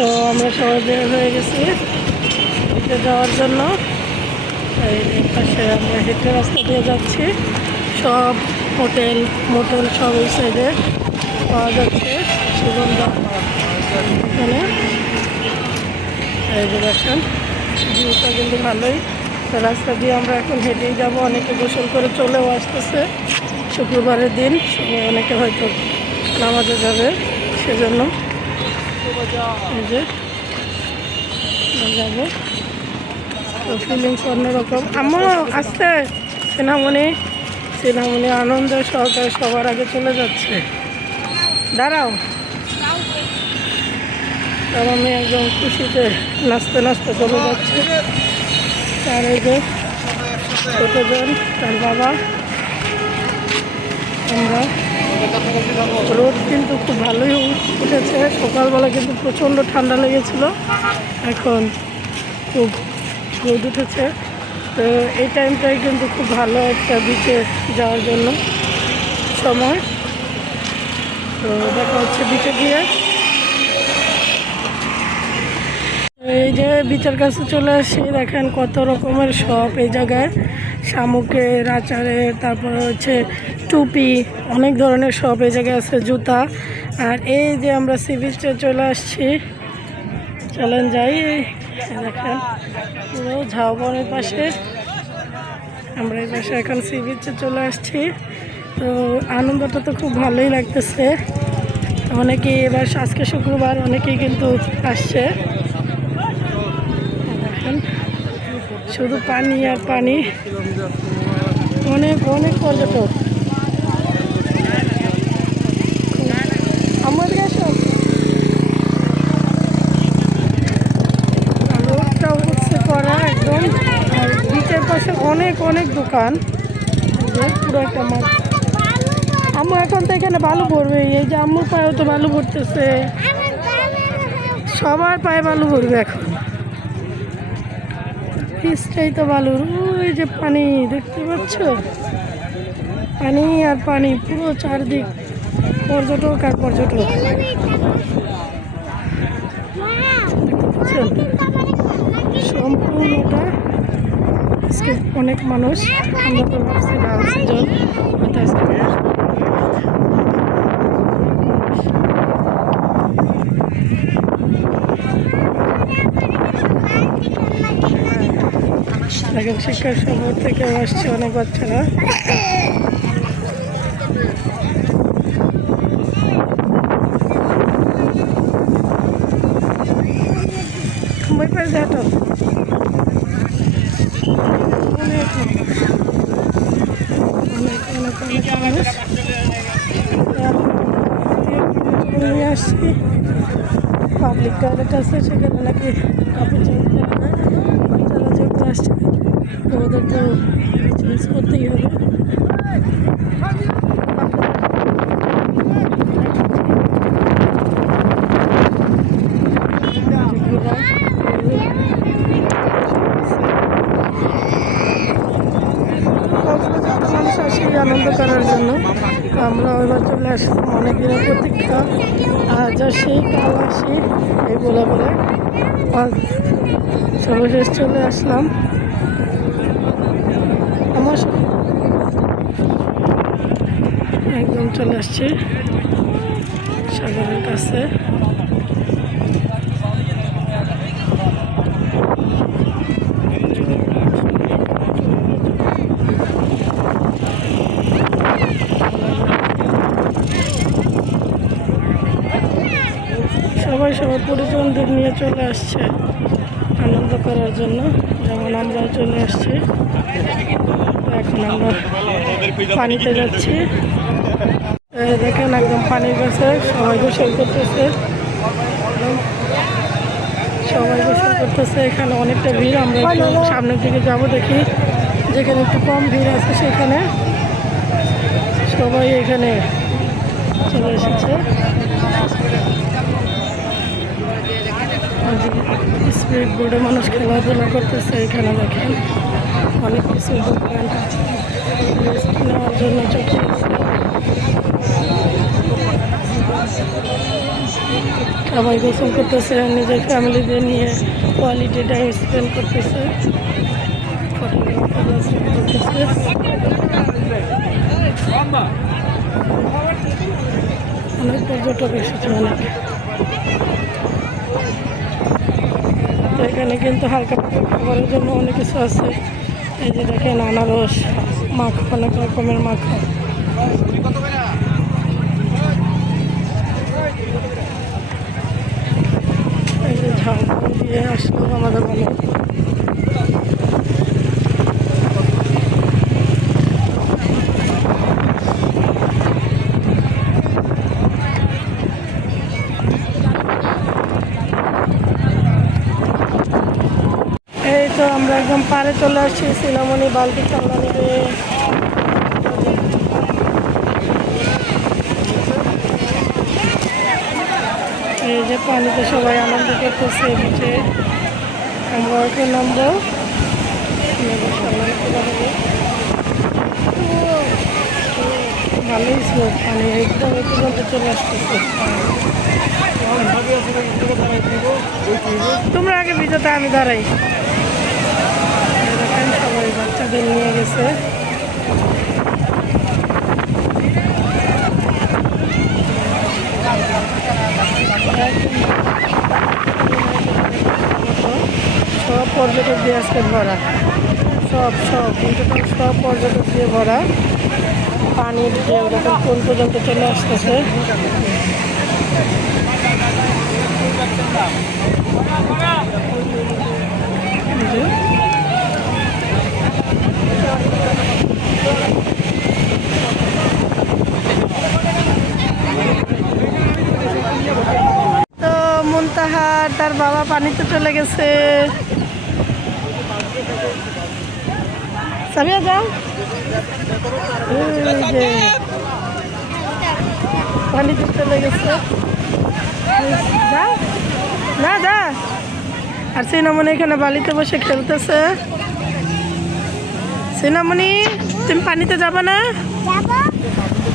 তো আমরা সবাই বের হয়ে গেছি হেঁটে যাওয়ার জন্য। এই পাশে আমরা হেঁটে রাস্তা দিয়ে যাচ্ছি। সব হোটেল, মোটেল সব এই সাইডে পাওয়া যাচ্ছে। সুগন্ধা। এখানে। এই যে দেখেন, ভিউটা কিন্তু ভালোই। রাস্তা দিয়ে আমরা এখন হেঁটেই যাব। অনেকে গোসল করে চলেও আসতেছে। শুক্রবারের দিন অনেকে হয়তো নামাজে যাবে, সেজন্য। এই যে যাব তো ফিলিংস অন্যরকম আমার আসতে। সিনামণি সিনামণি আনন্দ সহকারে সবার আগে চলে যাচ্ছে। দাঁড়াও। তার আমি একদম খুশিতে নাচতে নাচতে চলে যাচ্ছে। তার এই যে তার বাবা। আমরা রোদ কিন্তু খুব ভালোই উঠেছে। সকালবেলা কিন্তু প্রচণ্ড ঠান্ডা লেগেছিল। এখন খুব রোদ উঠেছে। তো এই টাইমটাই কিন্তু খুব ভালো একটা বিচে যাওয়ার জন্য সময়। তো দেখা হচ্ছে বিচে গিয়ে। এই যে বিচার কাছে চলে আসি, দেখেন কত রকমের শপ এই জায়গায়। শামুকের আচারের তারপরে হচ্ছে টুপি, অনেক ধরনের শপ এই জায়গায় আছে, জুতা। আর এই যে আমরা সি বিচে চলে আসছি, চলেন যাই। দেখেন, পুরো ঝাউবনের পাশে। আমরা এই পাশে এখন সি বিচে চলে আসছি। তো আনন্দটা তো খুব ভালোই লাগতেছে। অনেকেই এবার আজকে শুক্রবার, অনেকেই কিন্তু আসছে দেখেন শুধু পানি আর পানি। অনেক অনেক পর্যটক। অনেক অনেক দোকান। পুরো একটা মাঠ। আম্মু এখন তো এখানে বালু ভরবে। এই যে আম্মুর পায়েও তো বালু ভরতেছে। সবার পায়ে বালু ভরবে এখন। পিসটাই তো বালুর। ওই যে পানি, দেখতে পাচ্ছ? পানি আর পানি, পুরো চারদিক পর্যটক আর পর্যটক। সম্পূর্ণটা আজকে অনেক মানুষ। আমরা তো ভাবছি দেখেন শিক্ষা শহর থেকে আসছে অনেক বাচ্চারা। পাবলিক টয়লেট আছে, সেখানে নাকি কাপড় বাচ্চারা যেহেতু আসছে তো ওদের তো চেঞ্জ করতেই হবে। আনন্দ করার জন্য আমরা এবার চলে আসলাম অনেক দিনের প্রতীক্ষা। আজ আসি কাল আসি এই বলে বলে। সর্বশেষ চলে আসলাম আমার স- একদম চলে আসছি। সাগরের কাছে। সবাই সবার পরিজনদের নিয়ে চলে আসছে আনন্দ করার জন্য। যেমন আমরাও চলে আসছি। এখন আমরা পানিতে যাচ্ছি। দেখেন একদম পানির কাছে সবাই গোসল করতেছে। সবাই গোসল করতেছে, এখানে অনেকটা ভিড়, আমরা একটু সামনের দিকে যাব দেখি। যেখানে একটু কম ভিড় আছে সেখানে। সবাই এখানে চলে এসেছে। স্পিড বোর্ডে মানুষ খেলাধুলা করতেছে, এখানে দেখেন। অনেক কিছু দোকান নেওয়ার জন্য এসেছে সবাই গোসল করতেছে, নিজের ফ্যামিলিদের নিয়ে কোয়ালিটি টাইম স্পেন্ড করতেছে। অনেক পর্যটক এসেছে অনেক। তো এখানে কিন্তু হালকা খাবারের জন্য অনেক কিছু আছে। এই যে দেখেন আনারস মাখা অনেক রকমের মাখা এই আমাদের তো আমরা একদম পারে চলে আসছি সিনামণি বালতি খেলনা নেবে এই যে পানিতে সবাই আনন্দ করতেছে নিচে আমরা ওকে নামবো ভালোই স্রোত পানি একদম একটু চলে আসতেছে। তোমরা আগে ভিজাতে আমি দাঁড়াই। সবাই বাচ্চাদের নিয়ে গেছে। সব পর্যটক দিয়ে আজকে ভরা। সব সব সব পর্যটক দিয়ে ভরা। পানির ঢেউ ওরকম কোন পর্যন্ত চলে আসতেছে এই যে। তো মুনতাহার তার বাবা পানিতে চলে গেছে। সামিয়া যাও। পানিতে চলে গেছে। না যা। আর সিনামণি এখানে বালিতে বসে খেলতেছে। সিনামণি তুমি পানিতে যাবে না?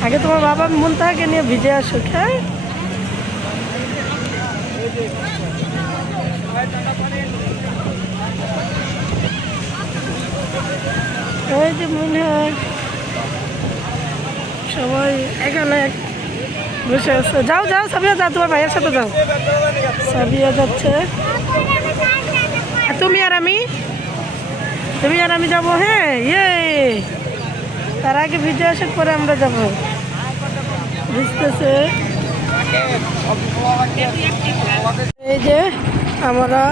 আগে তোমার বাবা মুনতাহাকে নিয়ে ভিজে আসুক হ্যাঁ? যে মনে হয় সবাই এখানে বসে আছে। যাও যাও, সাবিয়া তোমার ভাইয়ের সাথে যাও। সাবিয়া যাচ্ছে। তুমি আর আমি? তুমি আর আমি যাব হ্যাঁ ইয়ে। তার আগে ভিজে আসার পরে আমরা যাব। বুঝতেছে? এই যে আমরা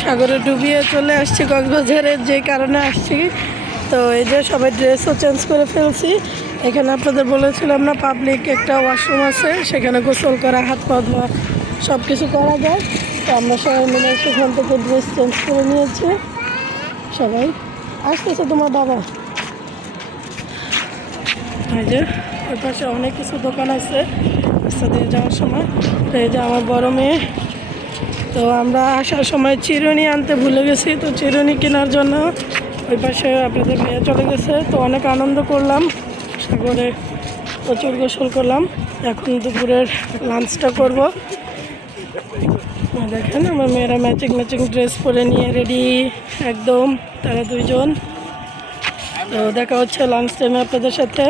সাগরে ডুবিয়ে চলে আসছি কক্সবাজারের যে কারণে আসছি। তো এই যে সবাই ড্রেসও চেঞ্জ করে ফেলছি। এখানে আপনাদের বলেছিলাম না পাবলিক একটা ওয়াশরুম আছে, সেখানে গোসল করা, হাত পা ধোয়া সব কিছু করা যায়। তো আমরা সবাই মিলে সেখান থেকে ড্রেস চেঞ্জ করে নিয়েছি। সবাই, আসতেছে তোমার বাবা? এই যে, ওই পাশে অনেক কিছু দোকান আছে, রাস্তা দিয়ে যাওয়ার সময়। তো এই যে আমার বড় মেয়ে তো আমরা আসার সময় চিরুনি আনতে ভুলে গেছি, তো চিরুনি কেনার জন্য ওই পাশে আপনাদের মেয়ে চলে গেছে। তো অনেক আনন্দ করলাম, সাগরে প্রচুর গোসল করলাম। এখন দুপুরের লাঞ্চটা করব। দেখেন আমার মেয়েরা ম্যাচিং ম্যাচিং ড্রেস পরে নিয়ে রেডি একদম, তারা দুইজন। তো দেখা হচ্ছে লাঞ্চ টাইমে আপনাদের সাথে।